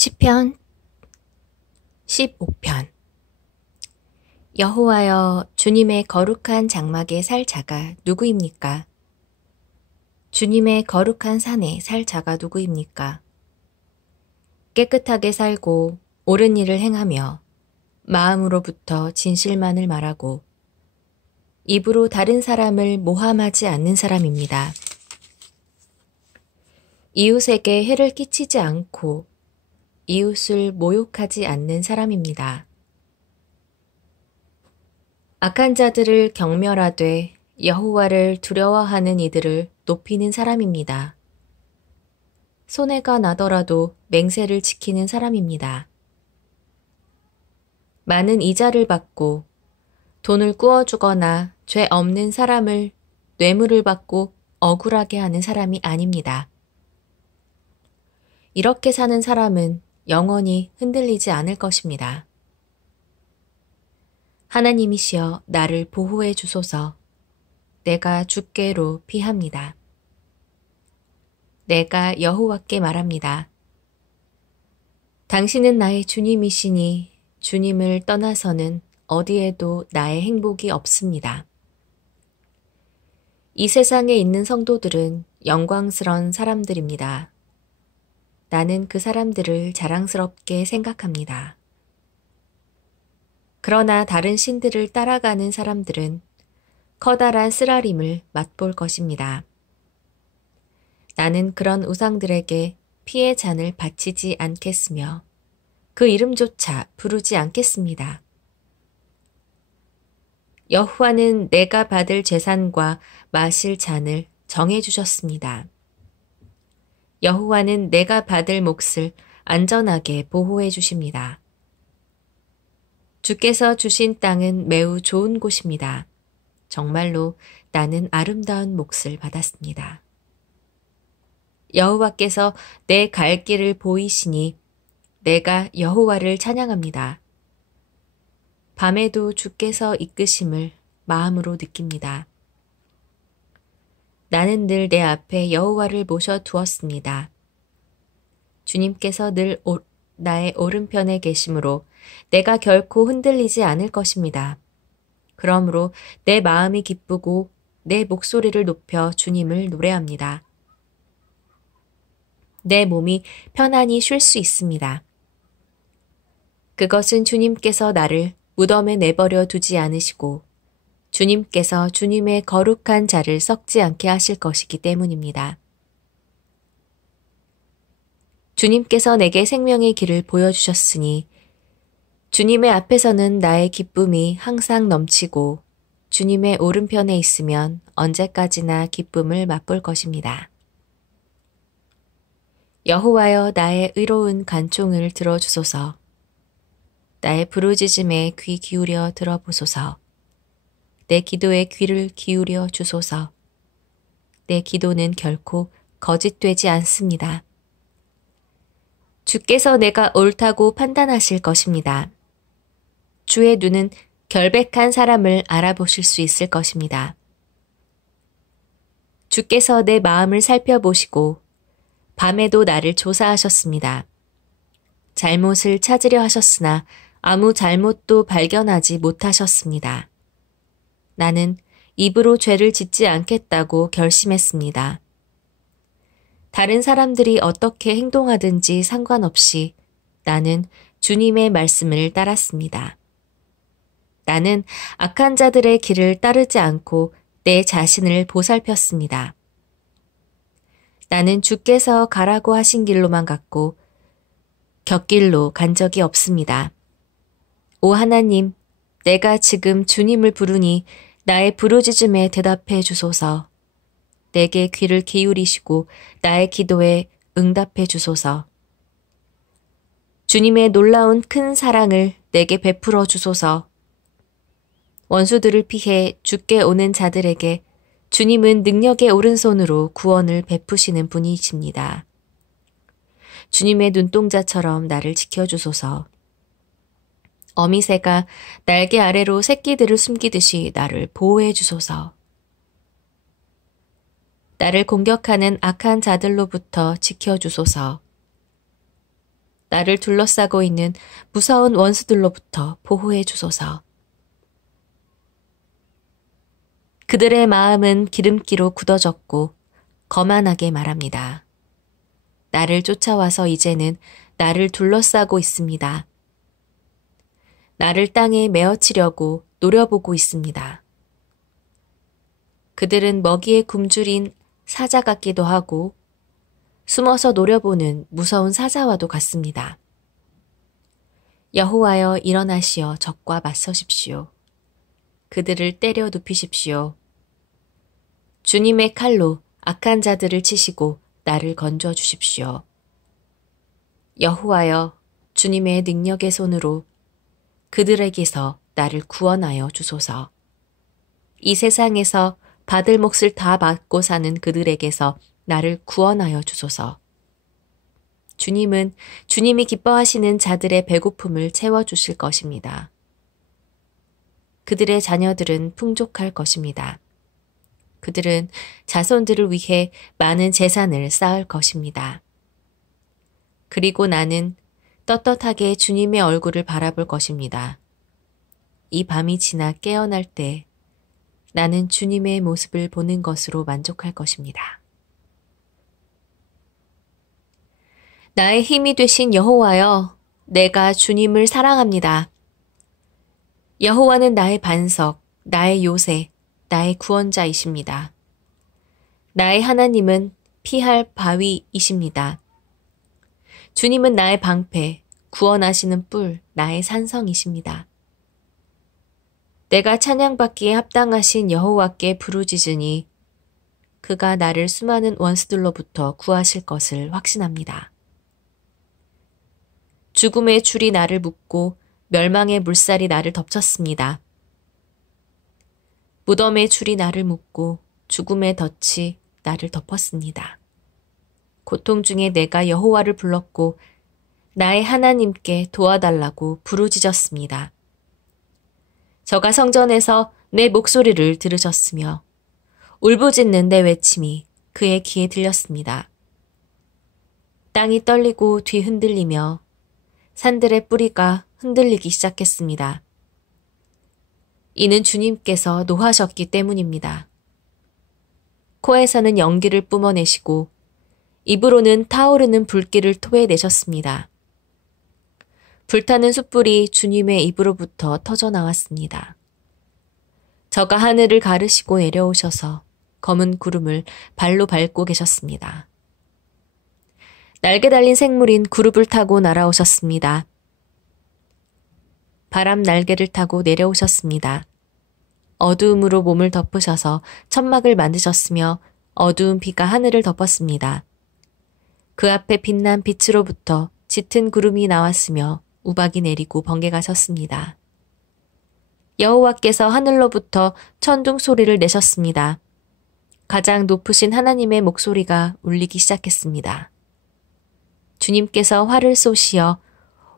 시편 15편. 여호와여, 주님의 거룩한 장막에 살 자가 누구입니까? 주님의 거룩한 산에 살 자가 누구입니까? 깨끗하게 살고 옳은 일을 행하며 마음으로부터 진실만을 말하고 입으로 다른 사람을 모함하지 않는 사람입니다. 이웃에게 해를 끼치지 않고 이웃을 모욕하지 않는 사람입니다. 악한 자들을 경멸하되 여호와를 두려워하는 이들을 높이는 사람입니다. 손해가 나더라도 맹세를 지키는 사람입니다. 많은 이자를 받고 돈을 꾸어주거나 죄 없는 사람을 뇌물을 받고 억울하게 하는 사람이 아닙니다. 이렇게 사는 사람은 영원히 흔들리지 않을 것입니다. 하나님이시여, 나를 보호해 주소서. 내가 주께로 피합니다. 내가 여호와께 말합니다. 당신은 나의 주님이시니 주님을 떠나서는 어디에도 나의 행복이 없습니다. 이 세상에 있는 성도들은 영광스러운 사람들입니다. 나는 그 사람들을 자랑스럽게 생각합니다. 그러나 다른 신들을 따라가는 사람들은 커다란 쓰라림을 맛볼 것입니다. 나는 그런 우상들에게 피의 잔을 바치지 않겠으며 그 이름조차 부르지 않겠습니다. 여호와는 내가 받을 제산과 마실 잔을 정해 주셨습니다. 여호와는 내가 받을 몫을 안전하게 보호해 주십니다. 주께서 주신 땅은 매우 좋은 곳입니다. 정말로 나는 아름다운 몫을 받았습니다. 여호와께서 내 갈 길을 보이시니 내가 여호와를 찬양합니다. 밤에도 주께서 이끄심을 마음으로 느낍니다. 나는 늘 내 앞에 여호와를 모셔 두었습니다. 주님께서 늘 나의 오른편에 계심으로 내가 결코 흔들리지 않을 것입니다. 그러므로 내 마음이 기쁘고 내 목소리를 높여 주님을 노래합니다. 내 몸이 편안히 쉴 수 있습니다. 그것은 주님께서 나를 무덤에 내버려 두지 않으시고 주님께서 주님의 거룩한 자를 썩지 않게 하실 것이기 때문입니다. 주님께서 내게 생명의 길을 보여주셨으니 주님의 앞에서는 나의 기쁨이 항상 넘치고 주님의 오른편에 있으면 언제까지나 기쁨을 맛볼 것입니다. 여호와여, 나의 의로운 간청을 들어주소서. 나의 부르짖음에 귀 기울여 들어보소서. 내 기도에 귀를 기울여 주소서. 내 기도는 결코 거짓되지 않습니다. 주께서 내가 옳다고 판단하실 것입니다. 주의 눈은 결백한 사람을 알아보실 수 있을 것입니다. 주께서 내 마음을 살펴보시고 밤에도 나를 조사하셨습니다. 잘못을 찾으려 하셨으나 아무 잘못도 발견하지 못하셨습니다. 나는 입으로 죄를 짓지 않겠다고 결심했습니다. 다른 사람들이 어떻게 행동하든지 상관없이 나는 주님의 말씀을 따랐습니다. 나는 악한 자들의 길을 따르지 않고 내 자신을 보살폈습니다. 나는 주께서 가라고 하신 길로만 갔고 곁길로 간 적이 없습니다. 오 하나님, 내가 지금 주님을 부르니 나의 부르짖음에 대답해 주소서. 내게 귀를 기울이시고 나의 기도에 응답해 주소서. 주님의 놀라운 큰 사랑을 내게 베풀어 주소서. 원수들을 피해 주께 오는 자들에게 주님은 능력의 오른손으로 구원을 베푸시는 분이십니다. 주님의 눈동자처럼 나를 지켜주소서. 어미새가 날개 아래로 새끼들을 숨기듯이 나를 보호해 주소서. 나를 공격하는 악한 자들로부터 지켜주소서. 나를 둘러싸고 있는 무서운 원수들로부터 보호해 주소서. 그들의 마음은 기름기로 굳어졌고 거만하게 말합니다. 나를 쫓아와서 이제는 나를 둘러싸고 있습니다. 나를 땅에 메어치려고 노려보고 있습니다. 그들은 먹이에 굶주린 사자 같기도 하고 숨어서 노려보는 무서운 사자와도 같습니다. 여호와여 일어나시어 적과 맞서십시오. 그들을 때려 눕히십시오. 주님의 칼로 악한 자들을 치시고 나를 건져 주십시오. 여호와여 주님의 능력의 손으로 그들에게서 나를 구원하여 주소서. 이 세상에서 받을 몫을 다 받고 사는 그들에게서 나를 구원하여 주소서. 주님은 주님이 기뻐하시는 자들의 배고픔을 채워주실 것입니다. 그들의 자녀들은 풍족할 것입니다. 그들은 자손들을 위해 많은 재산을 쌓을 것입니다. 그리고 나는 떳떳하게 주님의 얼굴을 바라볼 것입니다. 이 밤이 지나 깨어날 때 나는 주님의 모습을 보는 것으로 만족할 것입니다. 나의 힘이 되신 여호와여, 내가 주님을 사랑합니다. 여호와는 나의 반석, 나의 요새, 나의 구원자이십니다. 나의 하나님은 피할 바위이십니다. 주님은 나의 방패, 구원하시는 뿔, 나의 산성이십니다. 내가 찬양받기에 합당하신 여호와께 부르짖으니 그가 나를 수많은 원수들로부터 구하실 것을 확신합니다. 죽음의 줄이 나를 묶고 멸망의 물살이 나를 덮쳤습니다. 무덤의 줄이 나를 묶고 죽음의 덫이 나를 덮었습니다. 고통 중에 내가 여호와를 불렀고 나의 하나님께 도와달라고 부르짖었습니다. 저가 성전에서 내 목소리를 들으셨으며 울부짖는 내 외침이 그의 귀에 들렸습니다. 땅이 떨리고 뒤흔들리며 산들의 뿌리가 흔들리기 시작했습니다. 이는 주님께서 노하셨기 때문입니다. 코에서는 연기를 뿜어내시고 입으로는 타오르는 불길을 토해내셨습니다. 불타는 숯불이 주님의 입으로부터 터져나왔습니다. 저가 하늘을 가르시고 내려오셔서 검은 구름을 발로 밟고 계셨습니다. 날개 달린 생물인 구름을 타고 날아오셨습니다. 바람 날개를 타고 내려오셨습니다. 어두움으로 몸을 덮으셔서 천막을 만드셨으며 어두운 비가 하늘을 덮었습니다. 그 앞에 빛난 빛으로부터 짙은 구름이 나왔으며 우박이 내리고 번개가 섰습니다. 여호와께서 하늘로부터 천둥 소리를 내셨습니다. 가장 높으신 하나님의 목소리가 울리기 시작했습니다. 주님께서 활을 쏘시어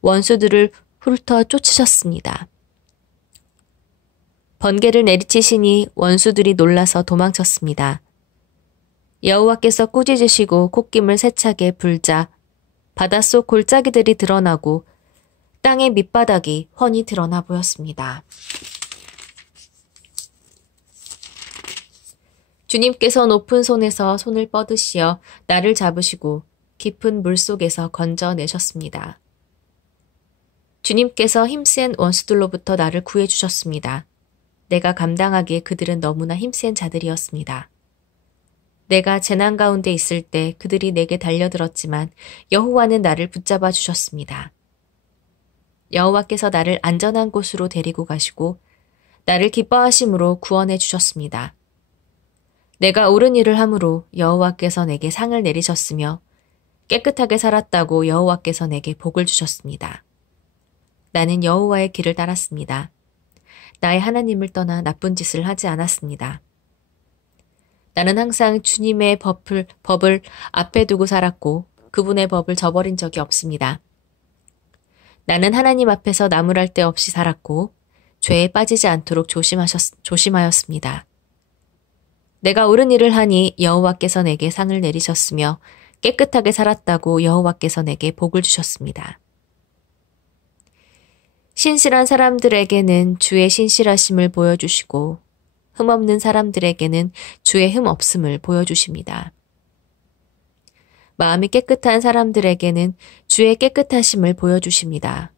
원수들을 훑어 쫓으셨습니다. 번개를 내리치시니 원수들이 놀라서 도망쳤습니다. 여호와께서 꾸짖으시고 콧김을 세차게 불자 바닷속 골짜기들이 드러나고 땅의 밑바닥이 훤히 드러나 보였습니다. 주님께서 높은 손에서 손을 뻗으시어 나를 잡으시고 깊은 물속에서 건져내셨습니다. 주님께서 힘센 원수들로부터 나를 구해주셨습니다. 내가 감당하기에 그들은 너무나 힘센 자들이었습니다. 내가 재난 가운데 있을 때 그들이 내게 달려들었지만 여호와는 나를 붙잡아 주셨습니다. 여호와께서 나를 안전한 곳으로 데리고 가시고 나를 기뻐하심으로 구원해 주셨습니다. 내가 옳은 일을 함으로 여호와께서 내게 상을 내리셨으며 깨끗하게 살았다고 여호와께서 내게 복을 주셨습니다. 나는 여호와의 길을 따랐습니다. 나의 하나님을 떠나 나쁜 짓을 하지 않았습니다. 나는 항상 주님의 법을 앞에 두고 살았고 그분의 법을 저버린 적이 없습니다. 나는 하나님 앞에서 나무랄 데 없이 살았고 죄에 빠지지 않도록 조심하였습니다. 내가 옳은 일을 하니 여호와께서 내게 상을 내리셨으며 깨끗하게 살았다고 여호와께서 내게 복을 주셨습니다. 신실한 사람들에게는 주의 신실하심을 보여주시고 흠없는 사람들에게는 주의 흠없음을 보여주십니다. 마음이 깨끗한 사람들에게는 주의 깨끗하심을 보여주십니다.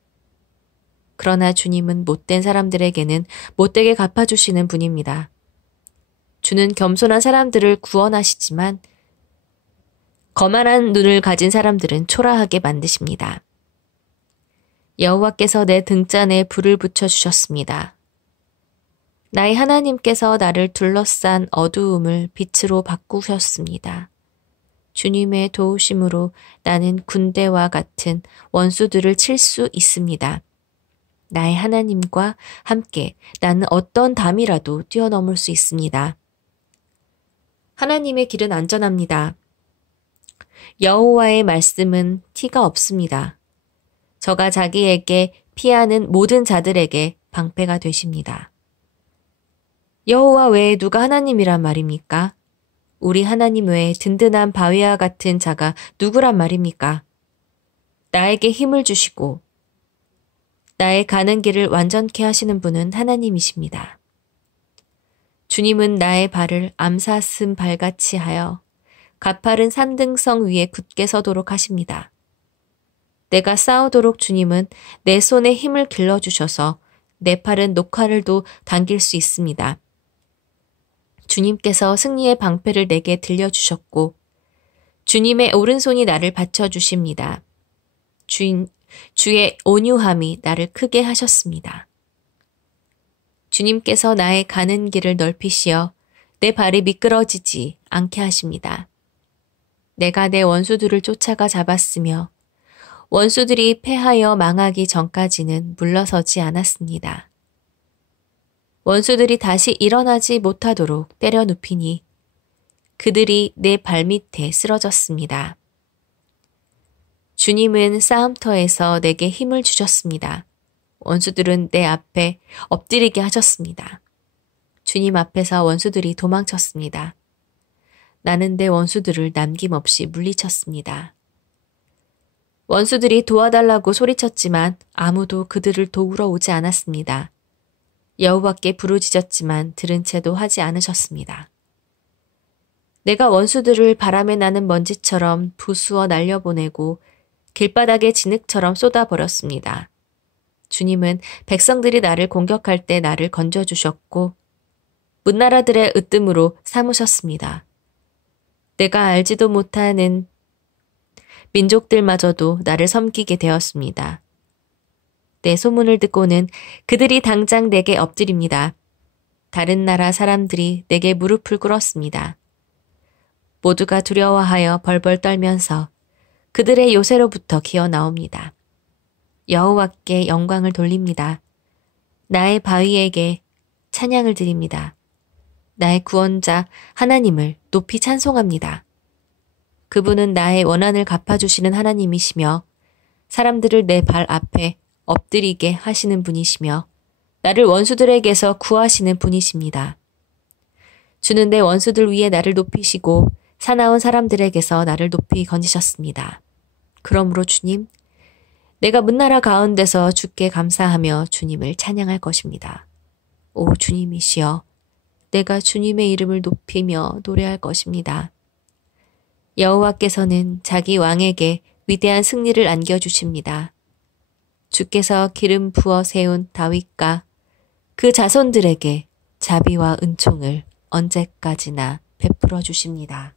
그러나 주님은 못된 사람들에게는 못되게 갚아주시는 분입니다. 주는 겸손한 사람들을 구원하시지만 거만한 눈을 가진 사람들은 초라하게 만드십니다. 여호와께서 내 등잔에 불을 붙여주셨습니다. 나의 하나님께서 나를 둘러싼 어두움을 빛으로 바꾸셨습니다. 주님의 도우심으로 나는 군대와 같은 원수들을 칠 수 있습니다. 나의 하나님과 함께 나는 어떤 담이라도 뛰어넘을 수 있습니다. 하나님의 길은 안전합니다. 여호와의 말씀은 티가 없습니다. 저가 자기에게 피하는 모든 자들에게 방패가 되십니다. 여호와 외에 누가 하나님이란 말입니까? 우리 하나님 외에 든든한 바위와 같은 자가 누구란 말입니까? 나에게 힘을 주시고 나의 가는 길을 완전케 하시는 분은 하나님이십니다. 주님은 나의 발을 암사슴 발같이 하여 가파른 산등성 위에 굳게 서도록 하십니다. 내가 싸우도록 주님은 내 손에 힘을 길러주셔서 내 팔은 녹화를도 당길 수 있습니다. 주님께서 승리의 방패를 내게 들려주셨고 주님의 오른손이 나를 받쳐주십니다. 주의 온유함이 나를 크게 하셨습니다. 주님께서 나의 가는 길을 넓히시어 내 발이 미끄러지지 않게 하십니다. 내가 내 원수들을 쫓아가 잡았으며 원수들이 패하여 망하기 전까지는 물러서지 않았습니다. 원수들이 다시 일어나지 못하도록 때려 눕히니 그들이 내 발밑에 쓰러졌습니다. 주님은 싸움터에서 내게 힘을 주셨습니다. 원수들은 내 앞에 엎드리게 하셨습니다. 주님 앞에서 원수들이 도망쳤습니다. 나는 내 원수들을 남김없이 물리쳤습니다. 원수들이 도와달라고 소리쳤지만 아무도 그들을 도우러 오지 않았습니다. 여호와께 부르짖었지만 들은 채도 하지 않으셨습니다. 내가 원수들을 바람에 나는 먼지처럼 부수어 날려보내고 길바닥에 진흙처럼 쏟아버렸습니다. 주님은 백성들이 나를 공격할 때 나를 건져주셨고 문나라들의 으뜸으로 삼으셨습니다. 내가 알지도 못하는 민족들마저도 나를 섬기게 되었습니다. 내 소문을 듣고는 그들이 당장 내게 엎드립니다. 다른 나라 사람들이 내게 무릎을 꿇었습니다. 모두가 두려워하여 벌벌 떨면서 그들의 요새로부터 기어 나옵니다. 여호와께 영광을 돌립니다. 나의 바위에게 찬양을 드립니다. 나의 구원자 하나님을 높이 찬송합니다. 그분은 나의 원한을 갚아주시는 하나님이시며 사람들을 내 발 앞에 엎드리게 하시는 분이시며 나를 원수들에게서 구하시는 분이십니다. 주는 내 원수들 위에 나를 높이시고 사나운 사람들에게서 나를 높이 건지셨습니다. 그러므로 주님, 내가 문나라 가운데서 주께 감사하며 주님을 찬양할 것입니다. 오 주님이시여, 내가 주님의 이름을 높이며 노래할 것입니다. 여호와께서는 자기 왕에게 위대한 승리를 안겨주십니다. 주께서 기름 부어 세운 다윗과 그 자손들에게 자비와 은총을 언제까지나 베풀어 주십니다.